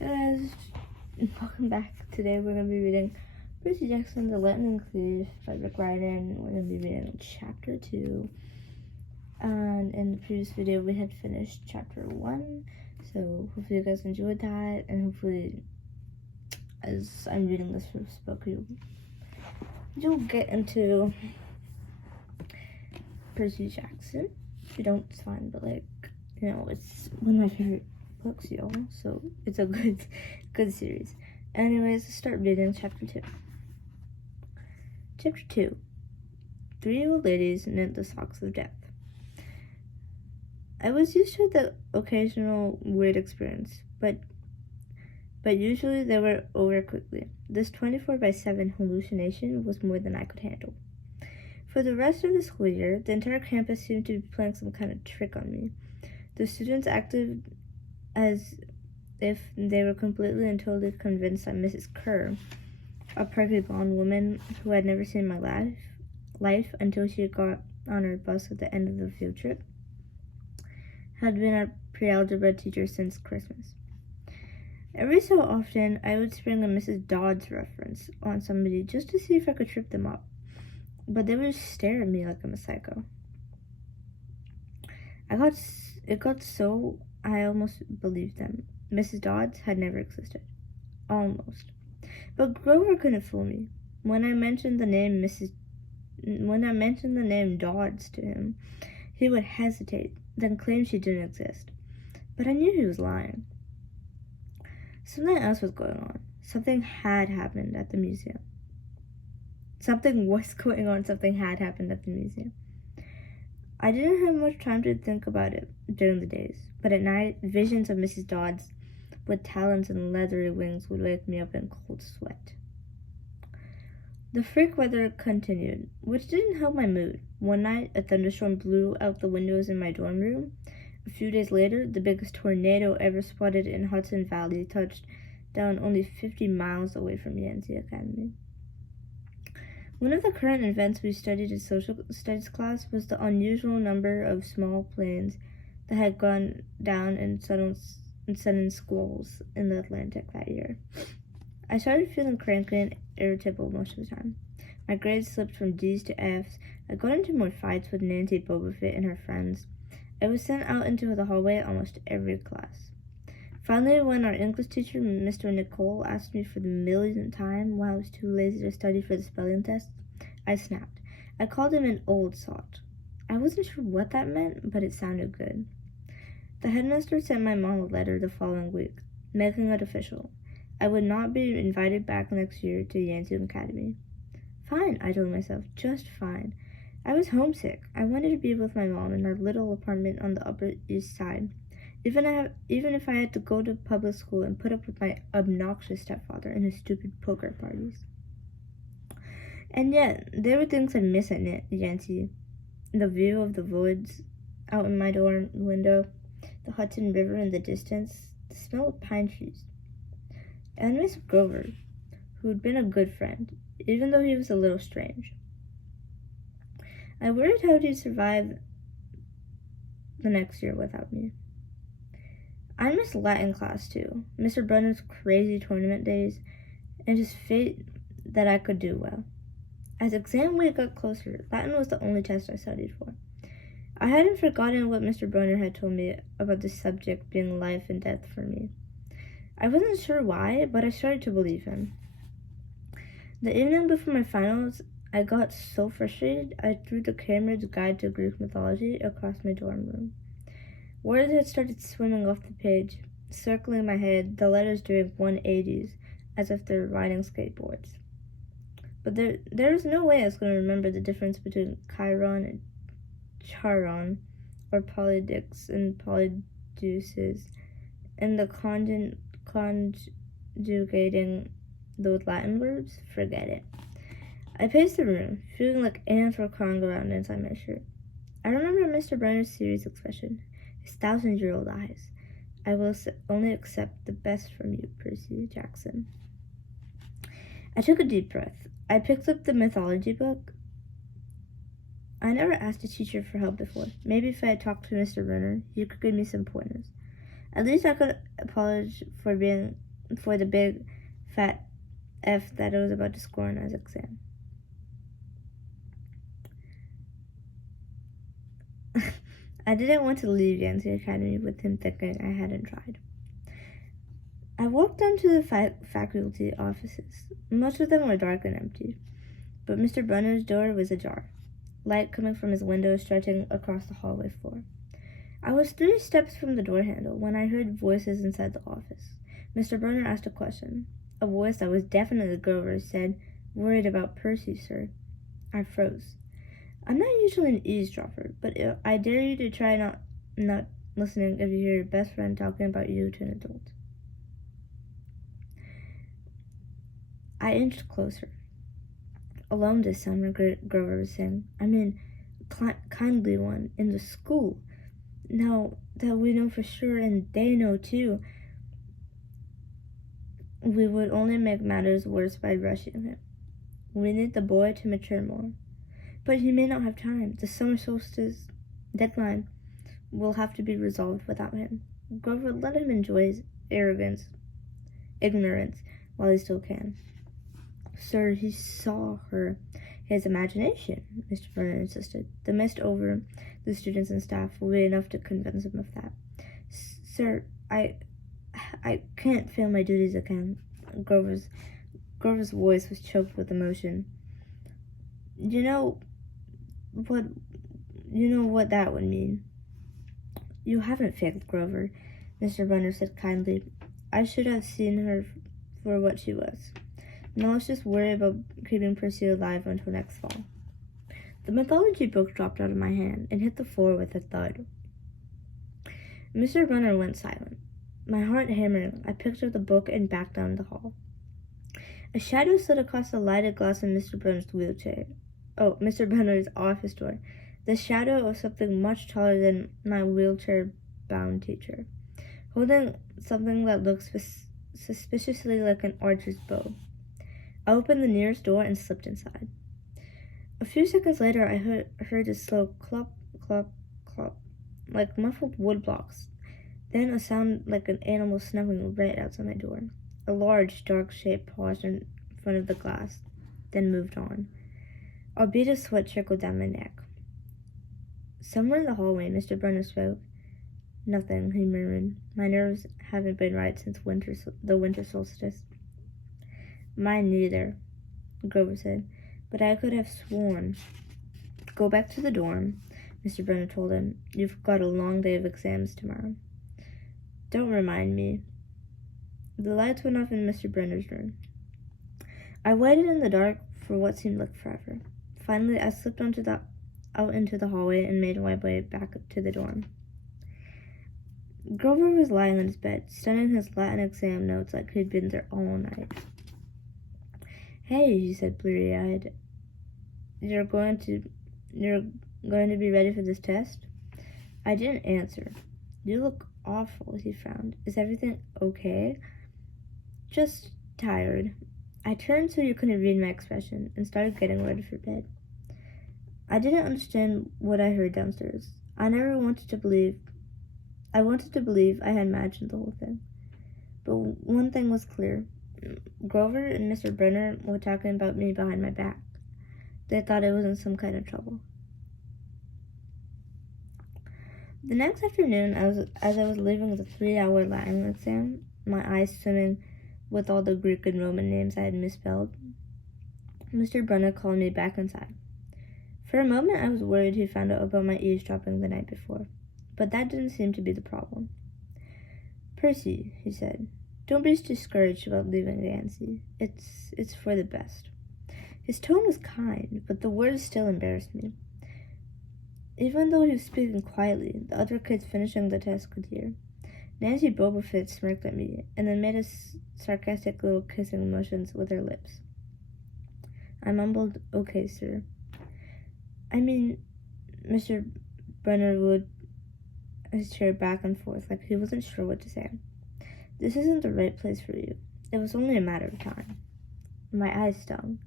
Hey guys, welcome back. Today we're going to be reading Percy Jackson's The Latin Include by Rick Riordan. We're going to be reading Chapter 2. And in the previous video we had finished Chapter 1. So hopefully you guys enjoyed that. And hopefully as I'm reading this first book, you'll get into Percy Jackson. If you don't, it's fine. But it's one of my favorite books, y'all, so it's a good series. Anyways, let's start reading Chapter 2. Chapter 2. 3 old ladies knit the socks of death. I was used to the occasional weird experience, but usually they were over quickly. This 24/7 hallucination was more than I could handle. For the rest of the school year, the entire campus seemed to be playing some kind of trick on me. The students acted as if they were completely and totally convinced that Mrs. Kerr, a perky blonde woman who I'd never seen in my life until she got on her bus at the end of the field trip, had been a pre-algebra teacher since Christmas. Every so often, I would spring a Mrs. Dodds reference on somebody just to see if I could trip them up, but they would stare at me like I'm a psycho. It got so I almost believed them. Mrs. Dodds had never existed. Almost. But Grover couldn't fool me. When I mentioned the name Dodds to him, he would hesitate, then claim she didn't exist. But I knew he was lying. Something else was going on. Something had happened at the museum. Something had happened at the museum. I didn't have much time to think about it during the days, but at night, visions of Mrs. Dodds with talons and leathery wings would wake me up in cold sweat. The freak weather continued, which didn't help my mood. One night, a thunderstorm blew out the windows in my dorm room. A few days later, the biggest tornado ever spotted in Hudson Valley touched down only 50 miles away from Yancey Academy. One of the current events we studied in social studies class was the unusual number of small planes that had gone down in sudden squalls in the Atlantic that year. I started feeling cranky and irritable most of the time. My grades slipped from D's to F's. I got into more fights with Nancy Bobofit and her friends. I was sent out into the hallway almost every class. Finally, when our English teacher, Mr. Nicole, asked me for the millionth time while I was too lazy to study for the spelling test, I snapped. I called him an old sot. I wasn't sure what that meant, but it sounded good. The headmaster sent my mom a letter the following week, making it official. I would not be invited back next year to Yancey Academy. Fine, I told myself, just fine. I was homesick. I wanted to be with my mom in our little apartment on the Upper East Side. Even if I had to go to public school and put up with my obnoxious stepfather and his stupid poker parties. And yet, there were things I miss at Yancey. The view of the woods out in my dorm window, the Hudson River in the distance, the smell of pine trees. And Miss Grover, who'd been a good friend, even though he was a little strange. I worried how he'd survive the next year without me. I missed Latin class too, Mr. Brunner's crazy tournament days, and his fate that I could do well. As exam week got closer, Latin was the only test I studied for. I hadn't forgotten what Mr. Brunner had told me about the subject being life and death for me. I wasn't sure why, but I started to believe him. The evening before my finals, I got so frustrated, I threw the Cambridge Guide to Greek Mythology across my dorm room. Words had started swimming off the page, circling my head, the letters doing 180s, as if they were riding skateboards. But there was no way I was going to remember the difference between Chiron and Charon, or polydix and polydeuces, and the conjugating those Latin verbs. Forget it. I paced the room, feeling like ants were crawling around inside my shirt. I remember Mr. Brenner's serious expression, his 1,000-year-old eyes. I will only accept the best from you, Percy Jackson. I took a deep breath. I picked up the mythology book. I never asked a teacher for help before. Maybe if I had talked to Mr. Brenner, he could give me some pointers. At least I could apologize for being for the big, fat F that I was about to score on his exam. I didn't want to leave Yancey Academy with him thinking I hadn't tried. I walked down to the faculty offices. Most of them were dark and empty, but Mr. Brunner's door was ajar, light coming from his window stretching across the hallway floor. I was 3 steps from the door handle when I heard voices inside the office. Mr. Brunner asked a question. A voice that was definitely Grover's said, "Worried about Percy, sir." I froze. I'm not usually an eavesdropper, but I dare you to try not listening if you hear your best friend talking about you to an adult. I inched closer. "Alone this summer," Grover was saying. "I mean, kindly one, in the school. Now that we know for sure, and they know too, we would only make matters worse by rushing him. We need the boy to mature more. But he may not have time. The summer solstice deadline will have to be resolved without him. Grover, let him enjoy his ignorance, while he still can." "Sir, he saw her. His imagination," Mr. Brenner insisted. "The mist over the students and staff will be enough to convince him of that." "Sir, I can't fail my duties again." Grover's voice was choked with emotion. You know what that would mean." "You haven't failed, Grover," Mr. Brenner said kindly. "I should have seen her for what she was. Now let's just worry about keeping Percy alive until next fall." The mythology book dropped out of my hand and hit the floor with a thud. Mr. Brenner went silent. My heart hammering, I picked up the book and backed down the hall. A shadow slid across the lighted glass in Mr. Brenner's office door. The shadow of something much taller than my wheelchair-bound teacher, holding something that looked suspiciously like an archer's bow. I opened the nearest door and slipped inside. A few seconds later, I heard a slow clop, clop, clop, like muffled wood blocks. Then a sound like an animal snuffling right outside my door. A large, dark shape paused in front of the glass, then moved on. A bead of sweat trickled down my neck. Somewhere in the hallway, Mr. Brenner spoke. "Nothing," he murmured. "My nerves haven't been right since the winter solstice." "Mine neither," Grover said, "but I could have sworn." "Go back to the dorm," Mr. Brenner told him. "You've got a long day of exams tomorrow." "Don't remind me." The lights went off in Mr. Brenner's room. I waited in the dark for what seemed like forever. Finally, I slipped out into the hallway and made my way back to the dorm. Grover was lying on his bed, studying his Latin exam notes like he'd been there all night. "Hey," he said, bleary-eyed. You're going to be ready for this test?" I didn't answer. "You look awful," he frowned. "Is everything okay?" "Just tired." I turned so you couldn't read my expression and started getting ready for bed. I didn't understand what I heard downstairs. I wanted to believe I had imagined the whole thing. But one thing was clear. Grover and Mr. Brenner were talking about me behind my back. They thought I was in some kind of trouble. The next afternoon, as I was leaving the 3-hour Latin exam, my eyes swimming with all the Greek and Roman names I had misspelled, Mr. Brenner called me back inside. For a moment, I was worried he found out about my eavesdropping the night before, but that didn't seem to be the problem. "Percy," he said, "don't be discouraged about leaving Yancey. It's for the best." His tone was kind, but the words still embarrassed me. Even though he was speaking quietly, the other kids finishing the test could hear. Nancy Bobofit smirked at me, and then made sarcastic little kissing motions with her lips. I mumbled, "Okay, sir." Mr. Brenner moved his chair back and forth like he wasn't sure what to say. "This isn't the right place for you. It was only a matter of time." My eyes stung.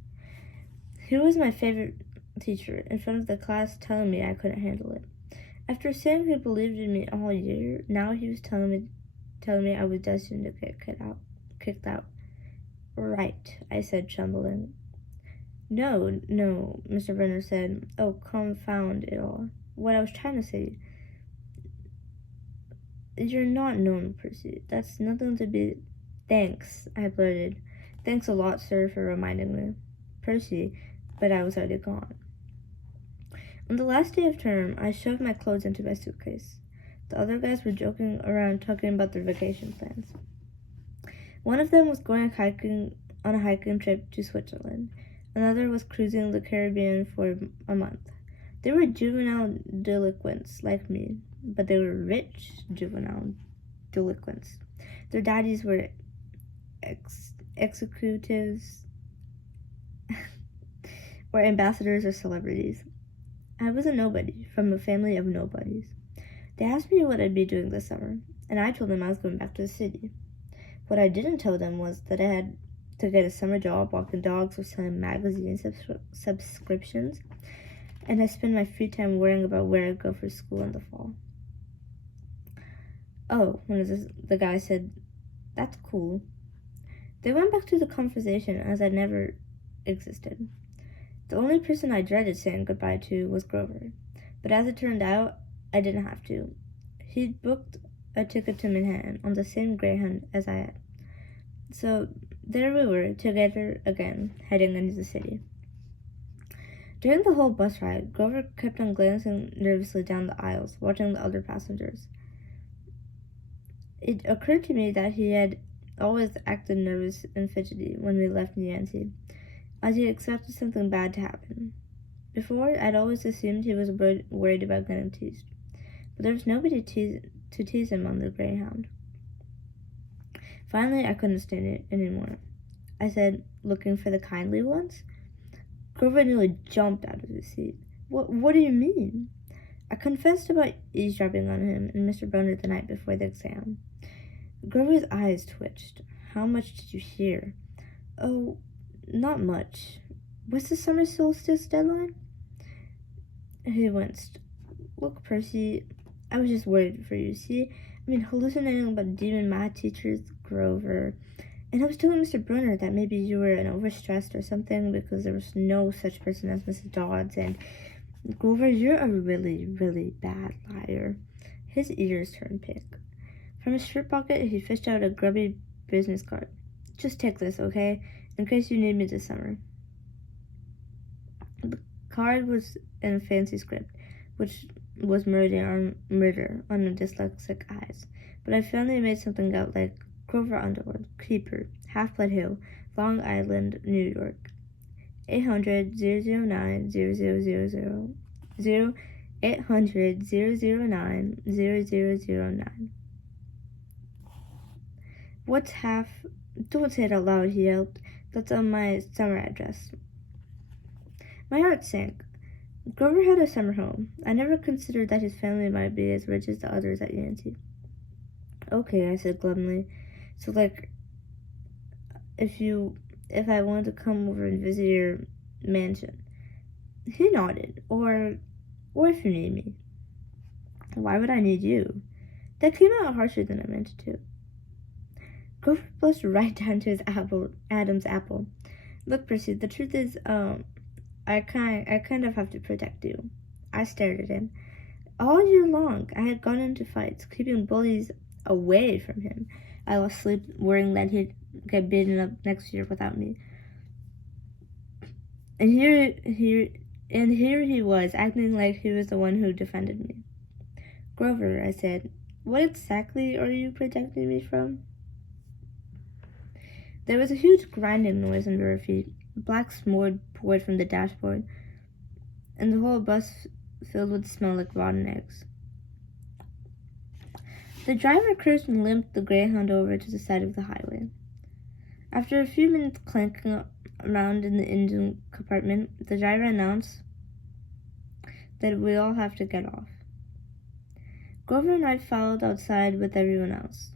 Here was my favorite teacher in front of the class telling me I couldn't handle it. After saying he believed in me all year, now he was telling me I was destined to get kicked out. Right, I said, trembling. No, Mr. Brenner said. Oh, confound it all. What I was trying to say. You're not known, Percy. That's nothing to be... Thanks, I blurted. Thanks a lot, sir, for reminding me. Percy, but I was already gone. On the last day of term, I shoved my clothes into my suitcase. The other guys were joking around talking about their vacation plans. One of them was going on a hiking trip to Switzerland. Another was cruising the Caribbean for a month. They were juvenile delinquents like me, but they were rich juvenile delinquents. Their daddies were executives or ambassadors or celebrities. I was a nobody from a family of nobodies. They asked me what I'd be doing this summer, and I told them I was going back to the city. What I didn't tell them was that I had to get a summer job walking dogs or selling magazine subscriptions, and I spend my free time worrying about where I'd go for school in the fall. Oh, one of the guys said, that's cool. They went back to the conversation as I never existed. The only person I dreaded saying goodbye to was Grover, but as it turned out, I didn't have to. He'd booked a ticket to Manhattan on the same Greyhound as I had. So there we were, together again, heading into the city. During the whole bus ride, Grover kept on glancing nervously down the aisles, watching the other passengers. It occurred to me that he had always acted nervous and fidgety when we left Yancey, as he expected something bad to happen. Before, I'd always assumed he was worried about getting teased, but there was nobody to tease him on the Greyhound. Finally, I couldn't stand it anymore. I said, looking for the kindly ones? Grover nearly jumped out of his seat. What do you mean? I confessed about eavesdropping on him and Mr. Boner the night before the exam. Grover's eyes twitched. How much did you hear? Oh, not much. What's the summer solstice deadline? He winced. Look, Percy, I was just worried for you, see? I mean, hallucinating about demon math teachers, Grover. And I was telling Mr. Brunner that maybe you were an overstressed or something because there was no such person as Mrs. Dodds. And Grover, you're a really, really bad liar. His ears turned pink. From his shirt pocket, he fished out a grubby business card. Just take this, okay? In case you need me this summer. The card was in fancy script, which was murder on the dyslexic eyes. But I finally made something out like Grover Underwood, Keeper, Half-Blood Hill, Long Island, New York. 800-009-0000. 800-009-0009. What's half... Don't say it out loud, he yelped. That's on my summer address. My heart sank. Grover had a summer home. I never considered that his family might be as rich as the others at Yancey. Okay, I said glumly. So, like, if I wanted to come over and visit your mansion. He nodded. Or if you need me. Why would I need you? That came out harsher than I meant it to. Grover blushed right down to his Adam's apple. Look, Percy, the truth is, I kind of have to protect you. I stared at him. All year long, I had gone into fights, keeping bullies away from him. I lost sleep worrying that he'd get beaten up next year without me. And here he was, acting like he was the one who defended me. Grover, I said, what exactly are you protecting me from? There was a huge grinding noise under our feet. Black smoke poured from the dashboard, and the whole bus filled with smell like rotten eggs. The driver cursed and limped the Greyhound over to the side of the highway. After a few minutes clanking around in the engine compartment, the driver announced that we all have to get off. Grover and I followed outside with everyone else.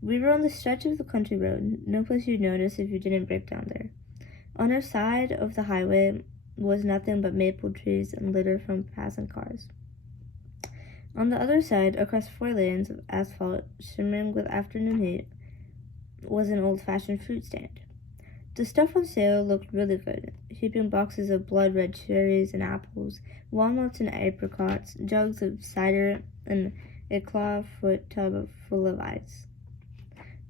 We were on the stretch of the country road, no place you'd notice if you didn't break down there. On our side of the highway was nothing but maple trees and litter from passing cars. On the other side, across 4 lanes of asphalt shimmering with afternoon heat, was an old-fashioned fruit stand. The stuff on sale looked really good, heaping boxes of blood-red cherries and apples, walnuts and apricots, jugs of cider, and a clawfoot tub full of ice.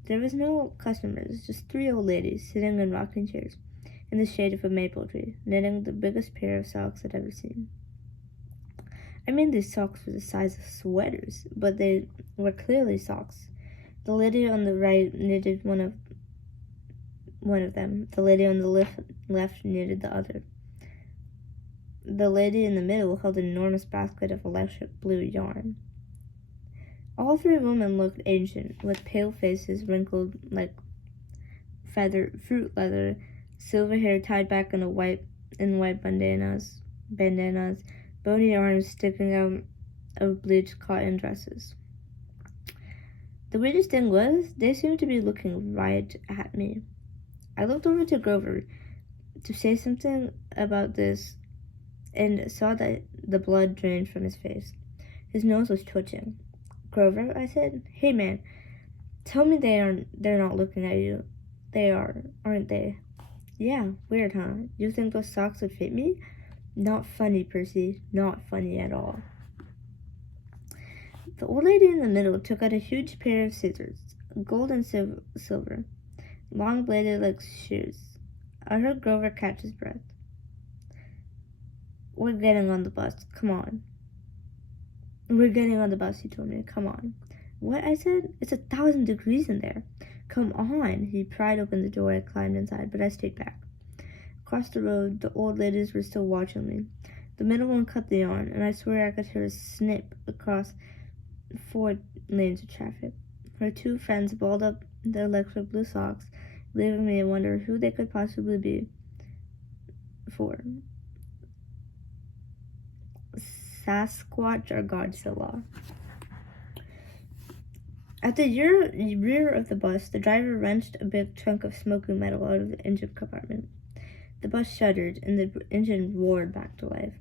There was no customers, just 3 old ladies sitting in rocking chairs in the shade of a maple tree, knitting the biggest pair of socks I'd ever seen. I mean, these socks were the size of sweaters, but they were clearly socks. The lady on the right knitted one of them. The lady on the left knitted the other. The lady in the middle held an enormous basket of electric blue yarn. All 3 women looked ancient, with pale faces wrinkled like fruit leather, silver hair tied back in white bandanas, bony arms sticking out of bleached cotton dresses. The weirdest thing was, they seemed to be looking right at me. I looked over to Grover to say something about this and saw that the blood drained from his face. His nose was twitching. Grover, I said, "Hey man, tell me they're not looking at you. They are, aren't they?" "Yeah, weird, huh? You think those socks would fit me?" "Not funny, Percy. Not funny at all." The old lady in the middle took out a huge pair of scissors, gold and silver, long-bladed like shears. I heard Grover catch his breath. "We're getting on the bus. Come on." "We're getting on the bus," he told me. "Come on." "What?" I said. "It's 1,000 degrees in there." "Come on." He pried open the door. I climbed inside, but I stayed back. Across the road, the old ladies were still watching me. The middle one cut the yarn, and I swear I could hear a snip across 4 lanes of traffic. Her 2 friends balled up the electric blue socks, leaving me to wonder who they could possibly be for. Sasquatch or Godzilla. At the rear of the bus, the driver wrenched a big chunk of smoking metal out of the engine compartment. The bus shuddered, and the engine roared back to life.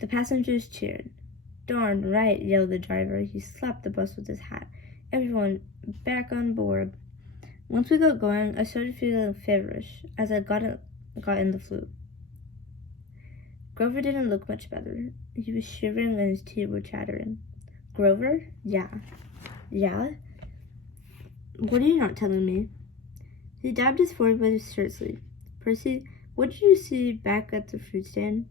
The passengers cheered. "Darn right," yelled the driver. He slapped the bus with his hat. "Everyone, back on board." Once we got going, I started feeling feverish as I got in the flu. Grover didn't look much better. He was shivering and his teeth were chattering. "Grover?" "Yeah." "Yeah? What are you not telling me?" He dabbed his forehead with his shirt sleeve. "Percy, what did you see back at the fruit stand?"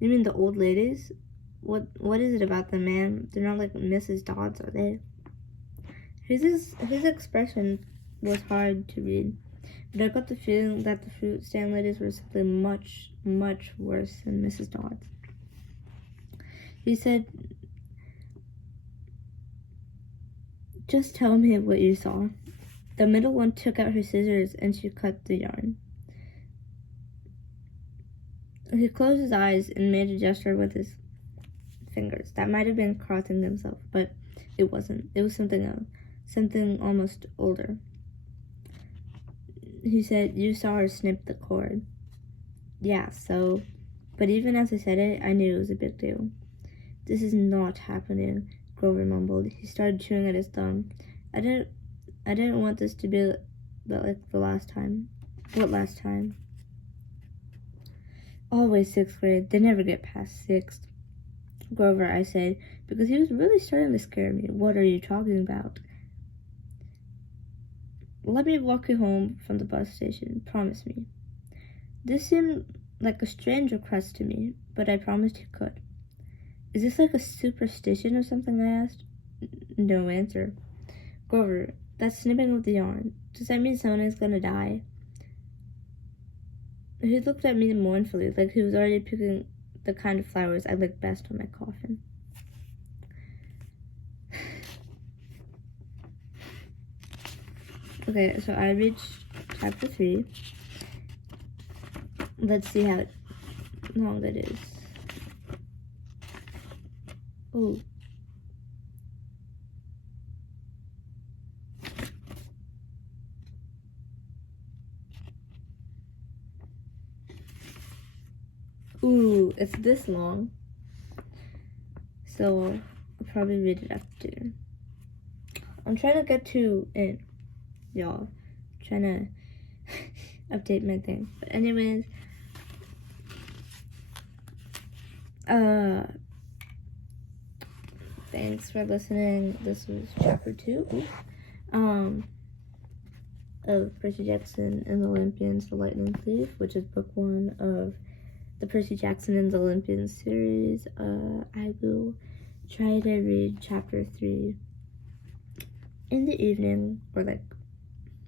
"You mean the old ladies? What is it about them, man? They're not like Mrs. Dodds, are they?" His expression was hard to read, but I got the feeling that the fruit stand ladies were simply much, much worse than Mrs. Dodds. He said, "Just tell me what you saw." The middle one took out her scissors and she cut the yarn. He closed his eyes and made a gesture with his fingers. That might have been crossing themselves, but it wasn't. It was something else. Something almost older. He said, "You saw her snip the cord." "Yeah, so..." But even as I said it, I knew it was a big deal. "This is not happening," Grover mumbled. He started chewing at his thumb. I didn't want this to be like the last time. "What last time?" "Always 6th grade. They never get past 6th. "Grover," I said, because he was really starting to scare me. "What are you talking about?" "Let me walk you home from the bus station. Promise me." This seemed like a strange request to me, but I promised he could. "Is this like a superstition or something?" I asked. No answer. "Grover, that's snipping of the yarn. Does that mean someone is gonna die?" He looked at me mournfully, like he was already picking the kind of flowers I like best on my coffin. Okay, so I reached chapter 3. Let's see how long it is. Oh. Ooh, it's this long. So I'll probably read it after. I'm trying to get to it, y'all. Trying to update my thing. But anyways, thanks for listening. This was chapter 2 of Percy Jackson and the Olympians, The Lightning Thief, which is book 1 of the Percy Jackson and the Olympians series. I will try to read chapter 3 in the evening, or like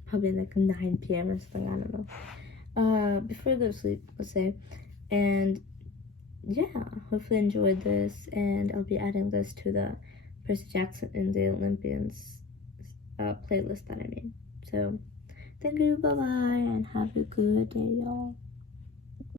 probably like 9 p.m. or something, I don't know. Before I go to sleep, let's say. And yeah, hopefully enjoyed this, and I'll be adding this to the Percy Jackson and the Olympians playlist that I made. So thank you, bye bye, and have a good day, y'all.